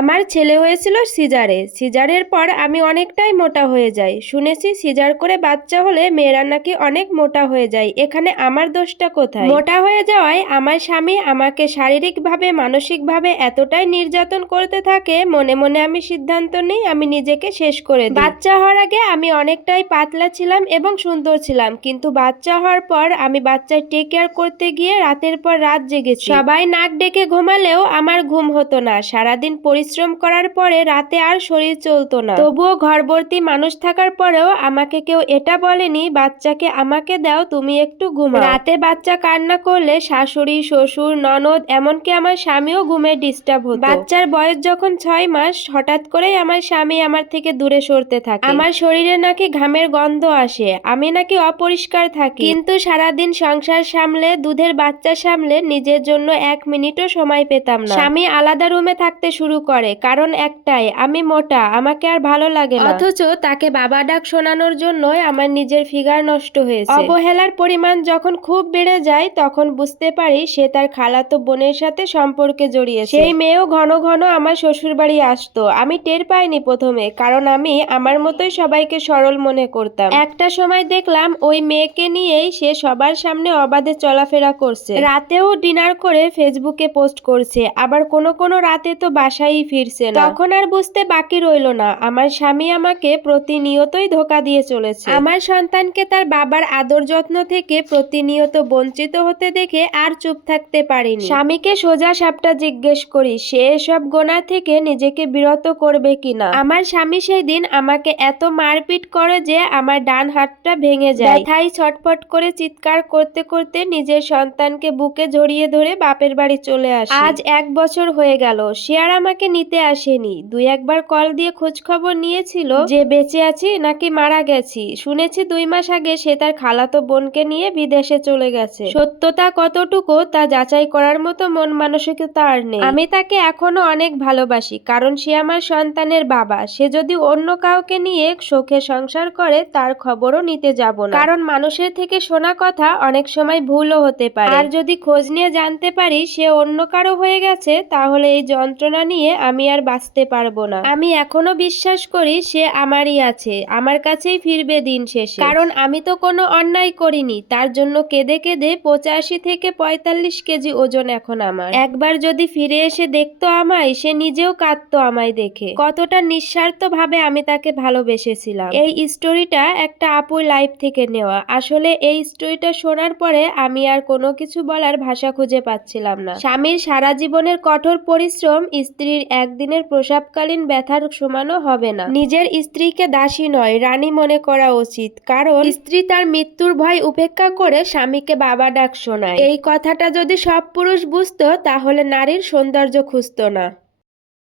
আমার ছেলে হয়েছিল সিজারে। সিজারের পর আমি অনেকটাই মোটা হয়ে যাই। শুনেছি সিজার করে বাচ্চা হলে মেয়েরা নাকি অনেক মোটা হয়ে যায়। এখানে আমার দোষটা কোথায়? মোটা হয়ে যাওয়ায় আমার স্বামী আমাকে শারীরিকভাবে, মানসিকভাবে এতটাই নির্যাতন করতে থাকে, মনে মনে আমি সিদ্ধান্ত নিই, আমি নিজেকে শেষ করে বাচ্চা হওয়ার আগে আমি অনেকটাই পাতলা ছিলাম এবং সুন্দর ছিলাম। কিন্তু বাচ্চা হওয়ার পর আমি বাচ্চার টেক কেয়ার করতে গিয়ে রাতের পর রাত জেগেছি। সবাই নাক ডেকে ঘুমালেও আমার ঘুম হতো না। সারাদিন পরিশ্রম করার পরে রাতে আর শরীর চলতো না। তবুও ঘরবর্তী মানুষ থাকার পরেও আমাকে কেউ এটা বলেনি, বাচ্চাকে আমাকে দাও, তুমি একটু ঘুমাও। রাতে বাচ্চা কান্না করলে শাশুড়ি, শ্বশুর, ননদ, এমনকি আমার স্বামীও ঘুমে ডিস্টার্ব হতো। বাচ্চার বয়স যখন ছয় মাস, হঠাৎ করেই আমার স্বামী আমার থেকে দূরে সরতে থাকে। আমার শরীরে নাকি ঘামের গন্ধ আসে, আমি নাকি অপরিষ্কার থাকি। কিন্তু সারাদিন সংসার সামলে, দুধের বাচ্চা সামলে নিজের জন্য এক মিনিটও সময় পেতাম না। স্বামী আলাদা রুমে থাকতে শুরু করে। কারণ একটাই আমি মোটা আমাকে আর ভালো লাগে না। অথচ তাকে বাবা ডাক শোনানোর জন্যই আমার নিজের ফিগার নষ্ট হয়েছে। অবহেলার পরিমাণ যখন খুব বেড়ে যায় তখন বুঝতে পারি সে তার খালাতো বোনের সাথে সম্পর্কে জড়িয়েছে। সেই মেয়েও ঘন ঘন আমার শ্বশুর বাড়ি আসতো। আমি টের পাইনি প্রথমে কারণ আমি আমার মতোই সবাইকে সরল মনে করতাম। একটা সময় দেখলাম ওই মেয়েকে নিয়েই সে সবার সামনে অবাধে চলাফেরা করছে। রাতেও ডিনার করে ফেসবুকে পোস্ট করছে। আবার কোনো কোনো রাতে তো বাসায়ই ফিরছে না। তখন আর বুঝতে বাকি রইল না। আমার স্বামী আমাকে প্রতিনিয়তই ধোকা দিয়ে চলেছে। আমার সন্তানকে তার বাবার আদর যত্ন থেকে প্রতিনিয়ত বঞ্চিত হতে দেখে আর চুপ থাকতে পারিনি। স্বামীকে সোজা সাপটা জিজ্ঞেস করি, সে এসব গোনা থেকে নিজেকে বিরত করবে কিনা? আমার স্বামী সেই দিন আমাকে এত মারপিট করে যে আমার ডান হাতটা ভেঙে যায়। ব্যথায় ছটফট করে চিৎকার করতে করতে নিজের সন্তানকে বুকে জড়িয়ে ধরে বাপের বাড়ি চলে আসে। আজ এক বছর হয়ে গেল। সে আর আমাকে নিতে আসেনি। দুই একবার কল দিয়ে খোঁজ খবর নিয়েছিল যে বেঁচে আছি নাকি মারা গেছি। শুনেছি দুই মাস আগে সে তার খালাতো বোনকে নিয়ে বিদেশে চলে গেছে। সত্যতা কতটুকু তা যাচাই করার মতো মন মানসিকতা আর নেই। আমি তাকে এখনও অনেক ভালোবাসি, কারণ সে আমার সন্তানের বাবা। সে যদি অন্য কাউকে নিয়ে সুখে সংসার করে, তার খবরও নিতে যাব না। কারণ মানুষের থেকে শোনা কথা অনেক সময় ভুলও হতে পারে। আর যদি খোঁজ নিয়ে জানতে পারি, সে অন্য কারও হয়ে গেছে, তাহলে এই যন্ত্রণা নিয়ে আমি আর বাঁচতে পারব না। আমি এখনও বিশ্বাস করি সে আমারই আছে। আমার কাছেই ফিরবে দিন শেষে। কারণ আমি তো কোনো অন্যায় করিনি। তার জন্য কেঁদে কেঁদে পঁচাশি থেকে পঁয়তাল্লিশ কেজি ওজন এখন আমার। একবার যদি ফিরে এসে দেখতো আমায়, সে নিজেও কাঁদতো আমায় দেখে। কতটা নিঃস্বার্থ ভাবে আমি তাকে ভালোবেসেছিলাম। এই স্টোরিটা একটা আপুর লাইফ থেকে নেওয়া। আসলে এই স্টোরিটা শোনার পরে আমি আর কোনো কিছু বলার ভাষা খুঁজে পাচ্ছিলাম না। স্বামীর সারা জীবনের কঠোর পরিশ্রম, স্ত্রীর একদিনের প্রসাবকালীন ব্যথার সমানও হবে না। নিজের স্ত্রীকে দাসী নয়, রানী মনে করা উচিত। কারণ, স্ত্রী তার মৃত্যুর ভয় উপেক্ষা করে স্বামীকে বাবা ডাক শোনায়। এই কথাটা যদি সব পুরুষ বুঝতো, তাহলে নারীর সৌন্দর্য খুঁজত না।